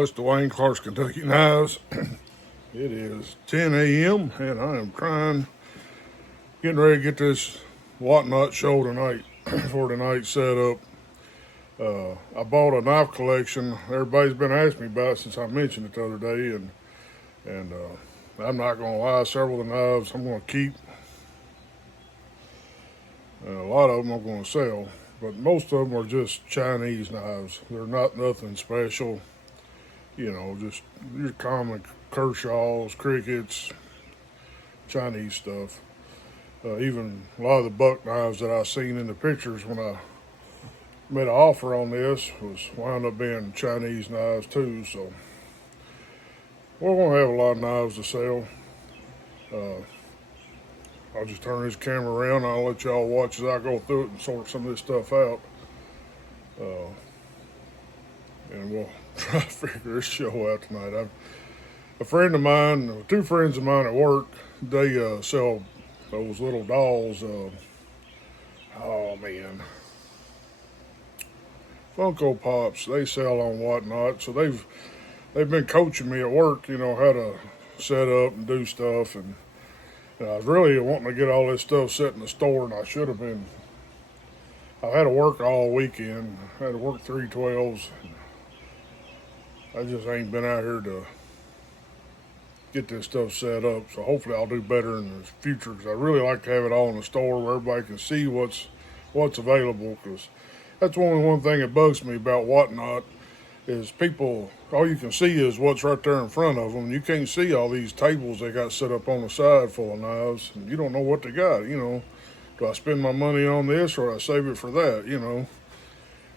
y'all, it's Dwayne Clark's Kentucky Knives. It is 10 a.m. and I am getting ready to get this Whatnot show tonight for tonight's setup. I bought a knife collection. Everybody's been asking me about it since I mentioned it the other day, and I'm not going to lie, several of the knives I'm going to keep. A lot of them I'm going to sell, but most of them are just Chinese knives. They're not nothing special. You know, just your common Kershaws, Crickets, Chinese stuff. Even a lot of the buck knives that I seen in the pictures when I made an offer on this was wound up being Chinese knives too. So we're going to have a lot of knives to sell. I'll just turn this camera around and I'll let y'all watch as I go through it and sort some of this stuff out. And we'll try to figure this show out tonight. A friend of mine, two friends of mine at work, they sell those little dolls. Funko Pops. They sell on Whatnot, so they've been coaching me at work. You know how to set up and do stuff, and I was really wanting to get all this stuff set in the store, and I should have been. I had to work all weekend. I had to work 312s. I just ain't been out here to get this stuff set up. So hopefully I'll do better in the future, because I really like to have it all in the store where everybody can see what's available. Because that's only one thing that bugs me about Whatnot is people, all you can see is what's right there in front of them. You can't see all these tables they got set up on the side full of knives, and you don't know what they got. You know, do I spend my money on this or do I save it for that? You know,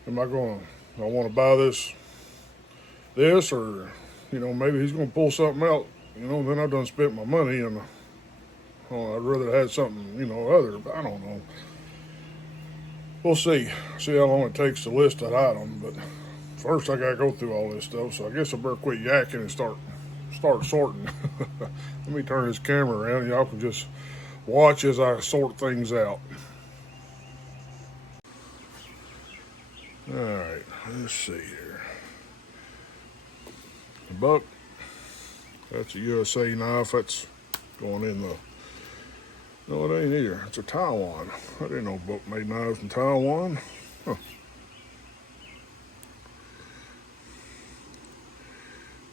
am I want to buy this, or, you know, maybe he's going to pull something out, you know, then I done spent my money, and I'd rather have had something, you know, other, but I don't know. We'll see how long it takes to list that item, but first I got to go through all this stuff, so I guess I better quit yakking and start sorting. Let me turn this camera around, and y'all can just watch as I sort things out. Alright, let's see here. The buck, that's a USA knife. That's going in the... No, it ain't either. It's a Taiwan. I didn't know buck made knives in Taiwan. Huh.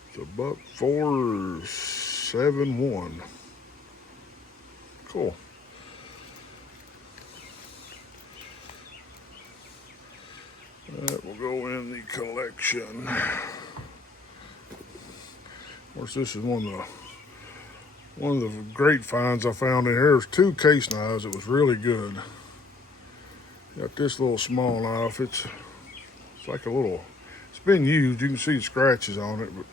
It's a buck 471. Cool. That will go in the collection. Of course, this is one of the great finds I found in here. There's two case knives. It was really good. Got this little small knife. It's like a little. It's been used. You can see scratches on it, but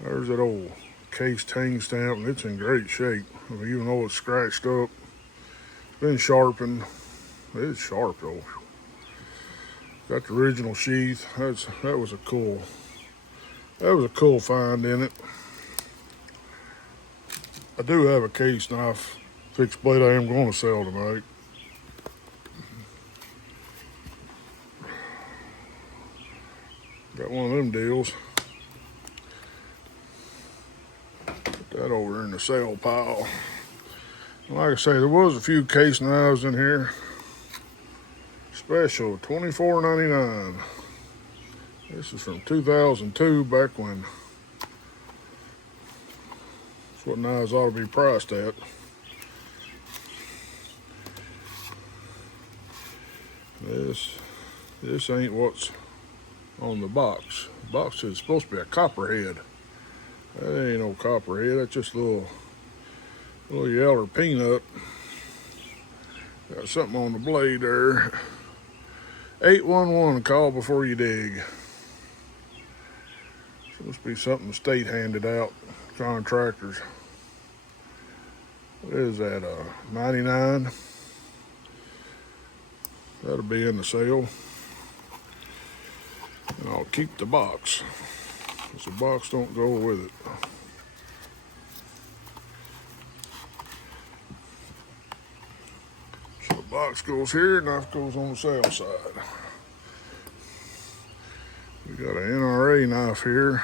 there's that old case tang stamp, and it's in great shape. I mean, even though it's scratched up, it's been sharpened. It's sharp though. Got the original sheath. That was a cool find in it. I do have a case knife fixed blade I am going to sell tonight. Got one of them deals. Put that over in the sale pile. Like I say, there was a few case knives in here. Special, $24.99. This is from 2002, back when that's what knives ought to be priced at. This ain't what's on the box. The box is supposed to be a copperhead. That ain't no copperhead. That's just a little yeller peanut. Got something on the blade there. 811, call before you dig. Supposed to be something the state handed out, contractors. What is that, 99? That'll be in the sale. And I'll keep the box, because the box don't go with it. So the box goes here, knife goes on the sale side. We got an NRA USAA knife here,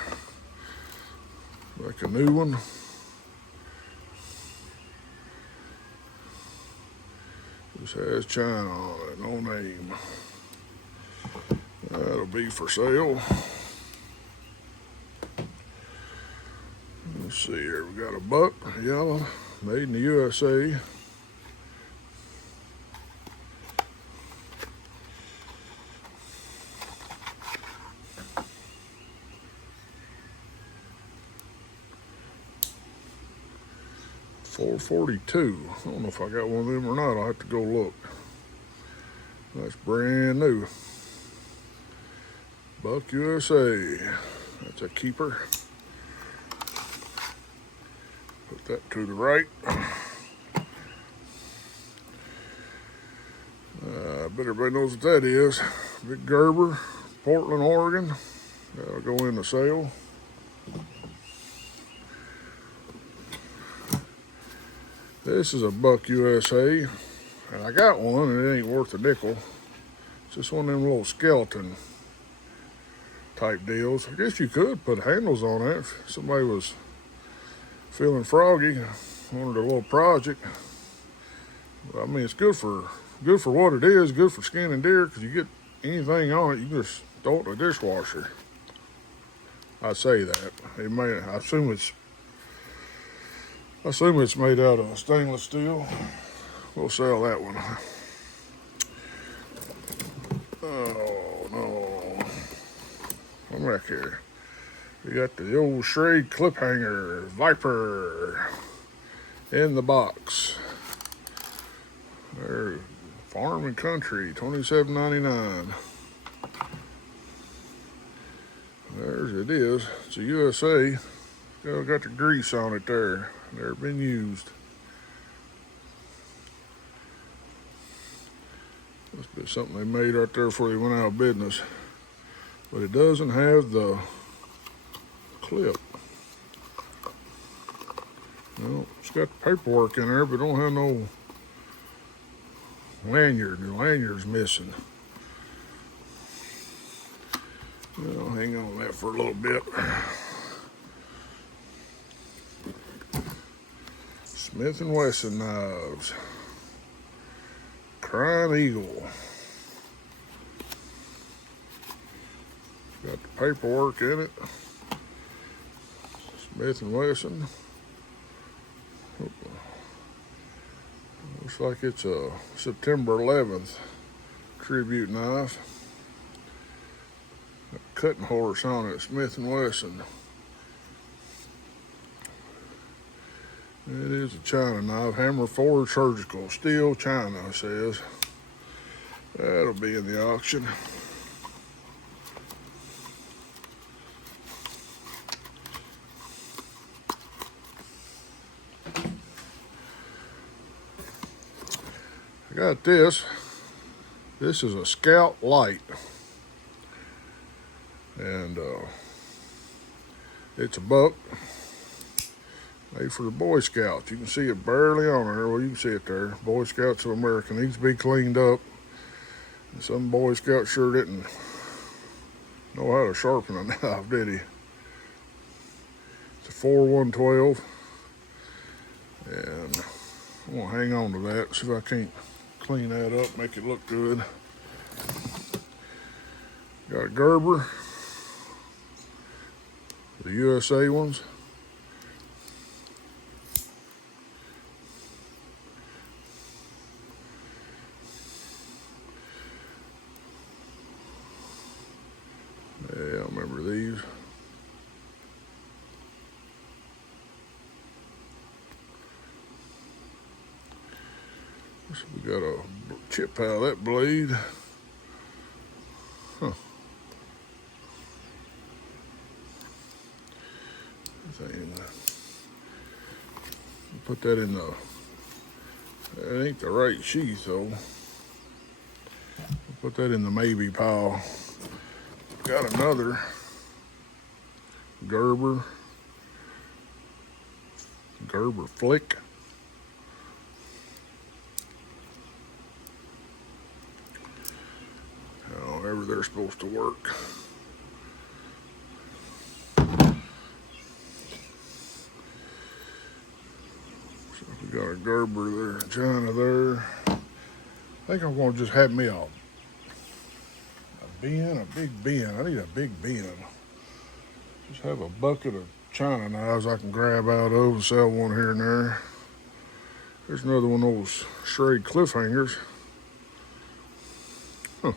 like a new one. This has China on it, no name. That'll be for sale. Let's see here, we got a buck, yellow, made in the USA. $442. I don't know if I got one of them or not. I'll have to go look. That's brand new. Buck USA. That's a keeper. Put that to the right. I bet everybody knows what that is. Big Gerber, Portland, Oregon. That'll go into sale. This is a Buck USA, and I got one, and it ain't worth a nickel. It's just one of them little skeleton type deals. I guess you could put handles on it if somebody was feeling froggy, wanted a little project. But I mean, it's good for what it is, good for skinning deer, because you get anything on it, you can just throw it in the dishwasher. I say that. I assume it's made out of stainless steel. We'll sell that one. Oh no. Come back here. We got the old Schrade clip hanger Viper in the box. There, Farm and Country, $27.99. There's it is. It's a USA. Got the grease on it there. Never been used. Must be something they made right there before they went out of business. But it doesn't have the clip. Well, it's got the paperwork in there, but don't have no lanyard. The lanyard's missing. I'll hang on to that for a little bit. Smith & Wesson knives. Crime Eagle. Got the paperwork in it. Smith & Wesson. Looks like it's a September 11th tribute knife. Got a cutting horse on it, Smith & Wesson. It is a China knife, hammer forward surgical, steel China, it says. That'll be in the auction. I got this. This is a Scout Light. And it's a buck. Made for the Boy Scouts. You can see it barely on there. Well, you can see it there. Boy Scouts of America needs to be cleaned up. And some Boy Scout sure didn't know how to sharpen a knife, did he? It's a 4-112. And I'm going to hang on to that, see if I can't clean that up, make it look good. Got a Gerber. The USA ones. Yeah, I remember these. So we got a chip out of that blade. Huh. Put that in the, that ain't the right sheath though. Put that in the maybe pile. Got another Gerber Flick. However they're supposed to work. Got a Gerber there, China there. I think I'm gonna just have me a bin, a big bin. I need a big bin. Just have a bucket of China knives I can grab out of and sell one here and there. There's another one of those Schrade cliffhangers. Huh.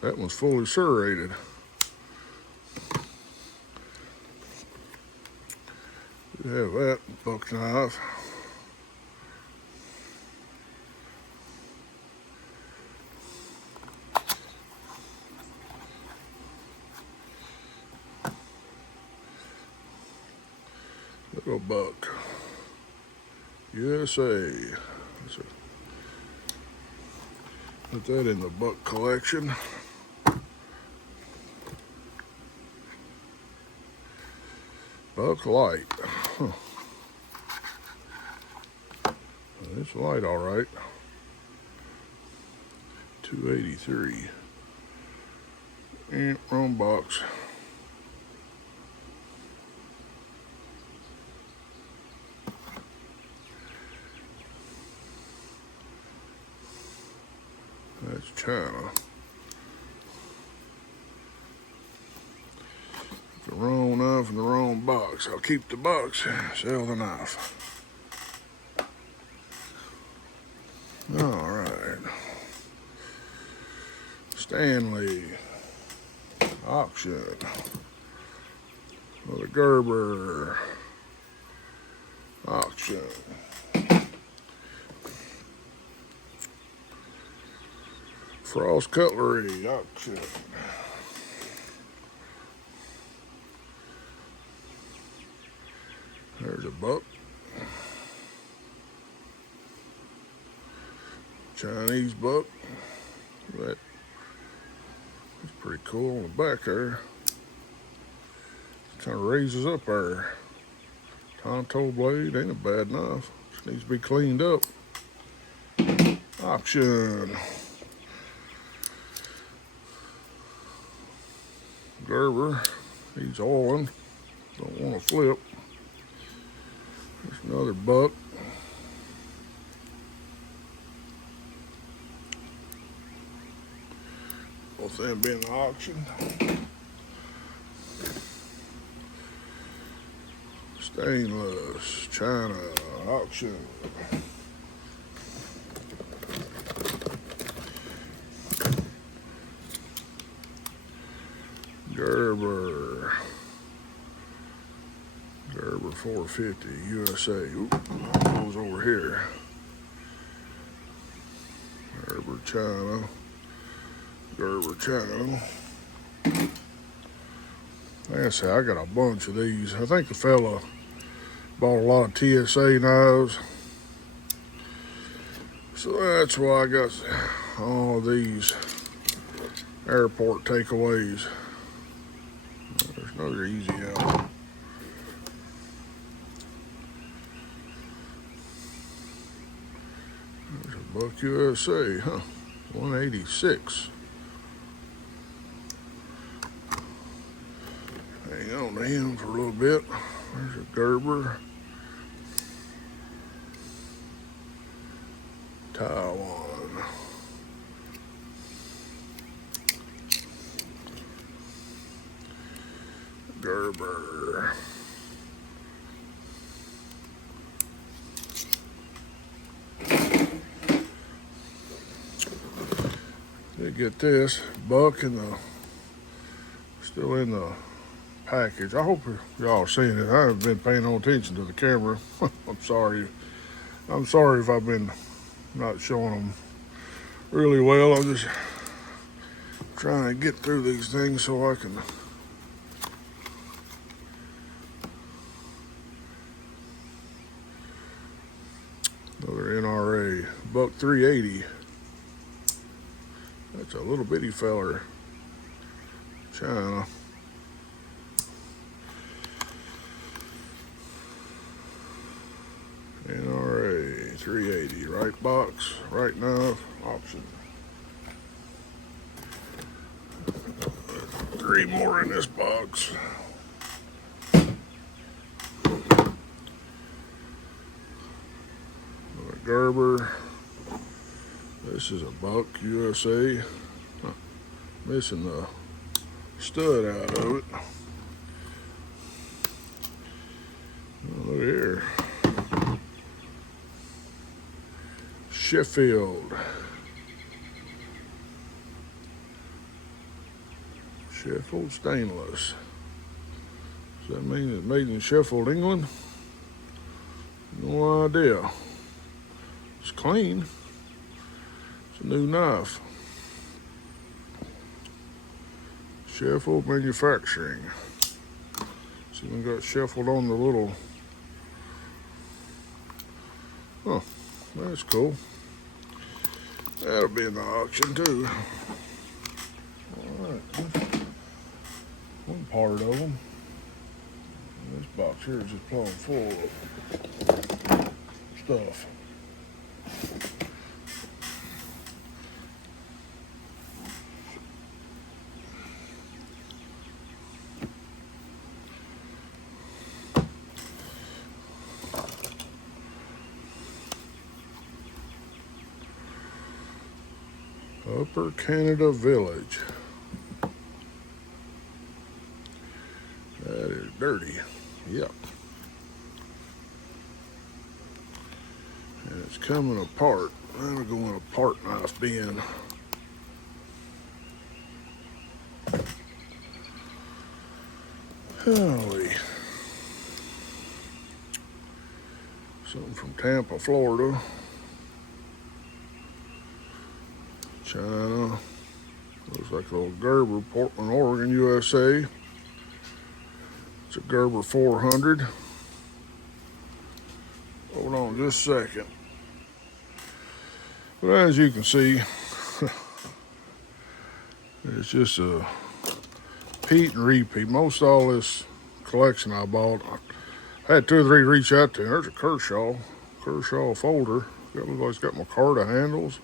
That one's fully serrated. We have that buck knife. Little buck. USA. So put that in the buck collection. Buck light. Huh. It's light, all right. 283. Wrong box. That's China. The wrong knife in the wrong box. I'll keep the box, sell the knife. All right. Stanley. Auction. Another Gerber. Auction. Frost Cutlery. Auction. There's a buck. Chinese buck. That is pretty cool on the back there. Kind of raises up there. Tonto blade ain't a bad knife. Just needs to be cleaned up. Auction. Gerber. He's oiling. Don't want to flip. There's another buck. Both of them being auctioned. Stainless, China, auction. Gerber. Gerber 450, USA. Oop, goes over here. Gerber, China. Gerber, China. Like I said, I got a bunch of these. I think the fella bought a lot of TSA knives. So that's why I got all these airport takeaways. There's another easy out. There's a Buck USA, huh? 186. Hang on to him for a little bit. There's a Gerber. Taiwan. Gerber. Did get this buck in the still in the package. I hope y'all seen it. I haven't been paying no attention to the camera. I'm sorry. I'm sorry if I've been not showing them really well. I'm just trying to get through these things so I can another NRA buck 380. That's a little bitty feller. China. NRA 380, right box, right knife, auction. 3 more in this box. Gerber. This is a Buck USA. Huh. Missing the stud out of it. Oh, look here. Sheffield. Sheffield stainless. Does that mean it's made in Sheffield, England? No idea. It's clean. It's a new knife. Sheffield Manufacturing. See, we got Sheffield on the little. Oh, that's cool. That'll be in the auction too. All right. One part of them. This box here is just plumb full of stuff. Upper Canada Village. That is dirty. Yep. And it's coming apart. That'll go in a part knife bin. Holy. Something from Tampa, Florida. China. Looks like a little Gerber, Portland, Oregon, USA. It's a Gerber 400. Hold on just a second. But as you can see, it's just a Pete and repeat. Most all this collection I bought, I had 2 or 3 reach out to. There's a Kershaw folder. Looks like it's got Micarta handles.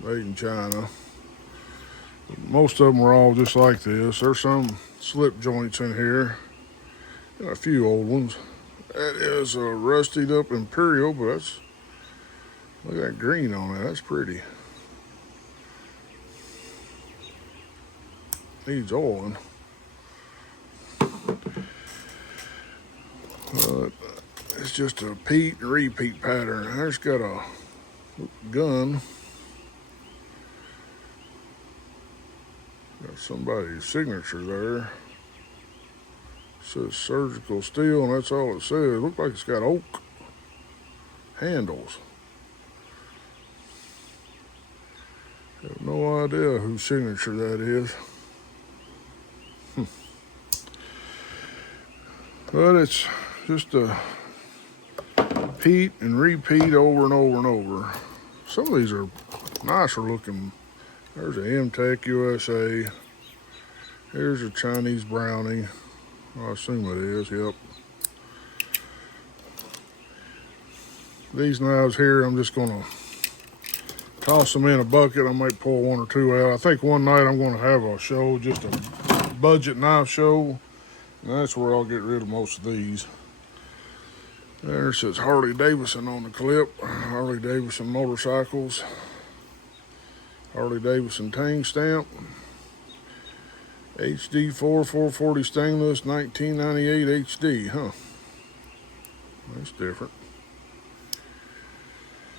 Made in China. Most of them are all just like this. There's some slip joints in here. Got a few old ones. That is a rusted up Imperial, but that's, look at that green on it. That's pretty. Needs oiling. It's just a Pete and repeat pattern. There's got a gun. Got somebody's signature there. It says surgical steel, and that's all it says. It looks like it's got oak handles. I have no idea whose signature that is. But it's just a Pete and repeat over and over and over. Some of these are nicer looking. There's an MTech USA. Here's a Chinese Brownie. I assume it is, yep. These knives here, I'm just gonna toss them in a bucket. I might pull 1 or 2 out. I think one night I'm gonna have a show, just a budget knife show. And that's where I'll get rid of most of these. There it says Harley Davidson on the clip. Harley Davidson motorcycles. Harley Davidson Tang stamp. HD 440 stainless 1998 HD, huh? That's different.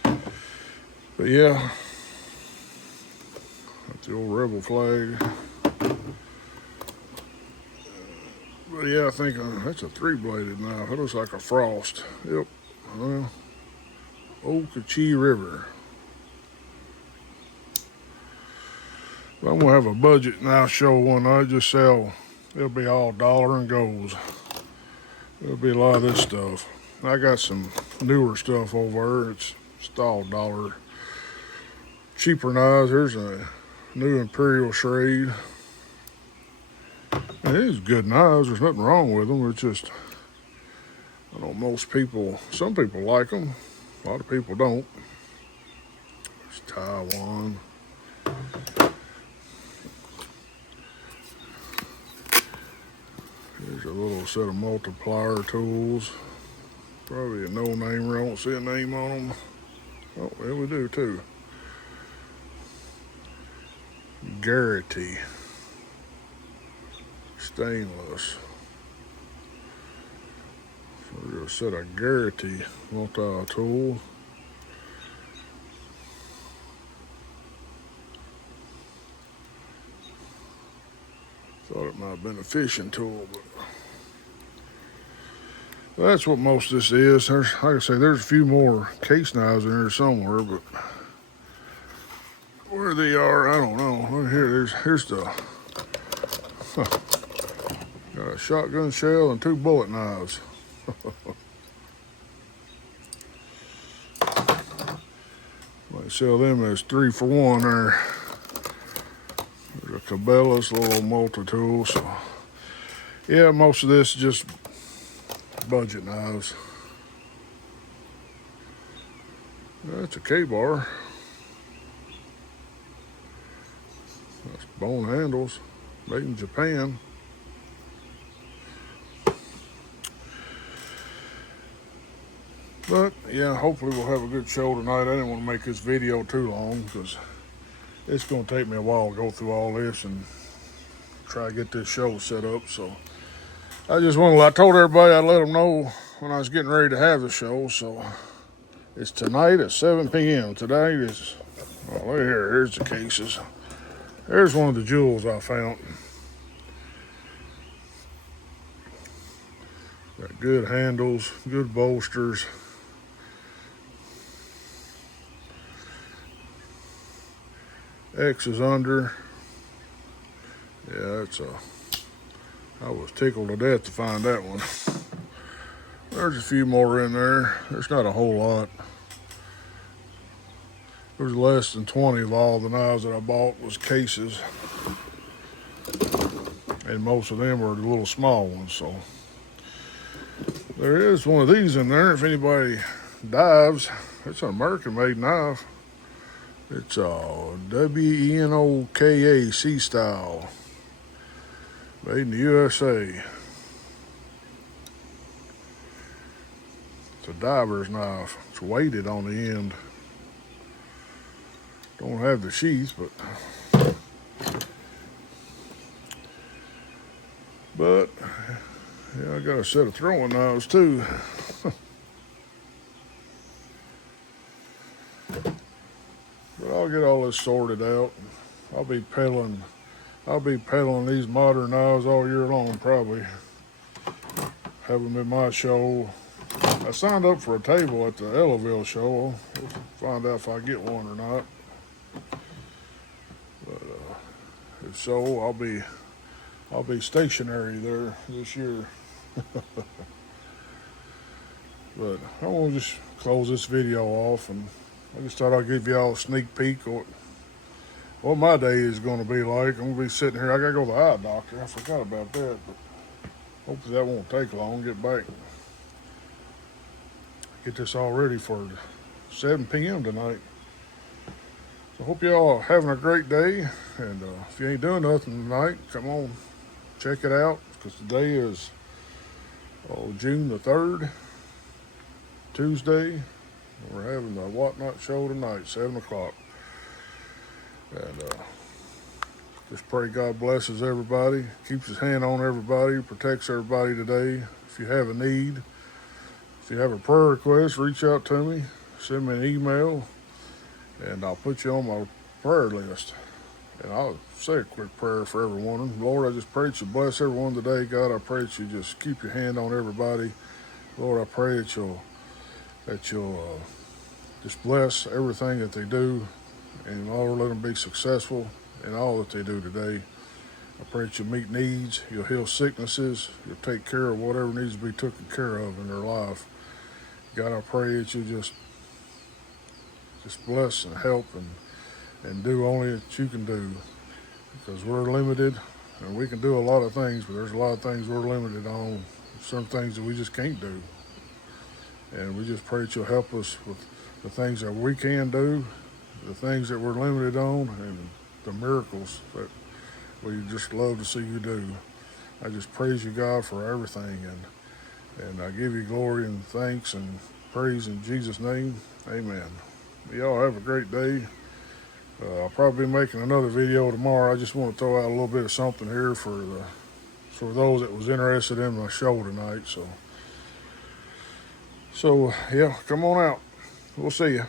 But yeah, that's the old Rebel flag. But yeah, I think that's a 3-bladed knife. It looks like a Frost. Yep. Well, Okeechee River. But I'm gonna have a budget knife show one night. Just sell. It'll be all dollar and goes. There'll be a lot of this stuff. I got some newer stuff over there. It's all dollar. Cheaper knives. There's a new Imperial Schrade. And these good knives. There's nothing wrong with them. It's just, I know most people, some people like them. A lot of people don't. There's Taiwan. There's a little set of multiplier tools. Probably a no-namer. I don't see a name on them. Oh, yeah, we do too. Garrity stainless. So we're gonna set a Garrity multi-tool. Thought it might have been a fishing tool, but that's what most of this is. There's, like I say, there's a few more case knives in here somewhere, but where they are, I don't know. Look here, here's the got a shotgun shell and 2 bullet knives. Might sell them as 3 for 1 there. There's a Cabela's little multi-tool. So yeah, most of this is just budget knives. That's a K-bar. That's bone handles, made in Japan. But yeah, hopefully we'll have a good show tonight. I didn't want to make this video too long because it's going to take me a while to go through all this and try to get this show set up. So I told everybody I'd let them know when I was getting ready to have the show. So it's tonight at 7 p.m. Today is, oh, look here, here's the cases. There's one of the jewels I found. Got good handles, good bolsters. X is under. Yeah, I was tickled to death to find that one. There's a few more in there. There's not a whole lot. There's less than 20 of all the knives that I bought was cases. And most of them were the little small ones, so. There is one of these in there if anybody dives. It's an American-made knife. It's a Wenoka Sea Style, made in the USA. It's a diver's knife. It's weighted on the end. Don't have the sheath, but yeah, I got a set of throwing knives too. But I'll get all this sorted out. I'll be peddling these modern knives all year long, probably. Have them in my show. I signed up for a table at the Ellaville show. We'll find out if I get one or not. But if so, I'll be stationary there this year. But I want to just close this video off, and I just thought I'd give y'all a sneak peek of what my day is going to be like. I'm going to be sitting here. I got to go to the eye doctor. I forgot about that, but hopefully that won't take long. Get back. Get this all ready for 7 p.m. tonight. So hope y'all are having a great day. And if you ain't doing nothing tonight, come on, check it out. Because today is June the 3rd, Tuesday. We're having the Whatnot show tonight, 7 o'clock. And just pray God blesses everybody, keeps his hand on everybody, protects everybody today. If you have a need, if you have a prayer request, reach out to me, send me an email, and I'll put you on my prayer list. And I'll say a quick prayer for everyone. Lord, I just pray that you bless everyone today. God, I pray that you just keep your hand on everybody. Lord, I pray that you'll just bless everything that they do, and Lord, let them be successful in all that they do today. I pray that you'll meet needs, you'll heal sicknesses, you'll take care of whatever needs to be taken care of in their life. God, I pray that you just bless and help and do only that you can do, because we're limited and we can do a lot of things, but there's a lot of things we're limited on, some things that we just can't do. And we just pray that you'll help us with the things that we can do, the things that we're limited on, and the miracles that we just love to see you do. I just praise you, God, for everything, and I give you glory and thanks and praise in Jesus' name. Amen. Y'all have a great day. I'll probably be making another video tomorrow. I just want to throw out a little bit of something here for those that was interested in my show tonight. So yeah, come on out. We'll see you.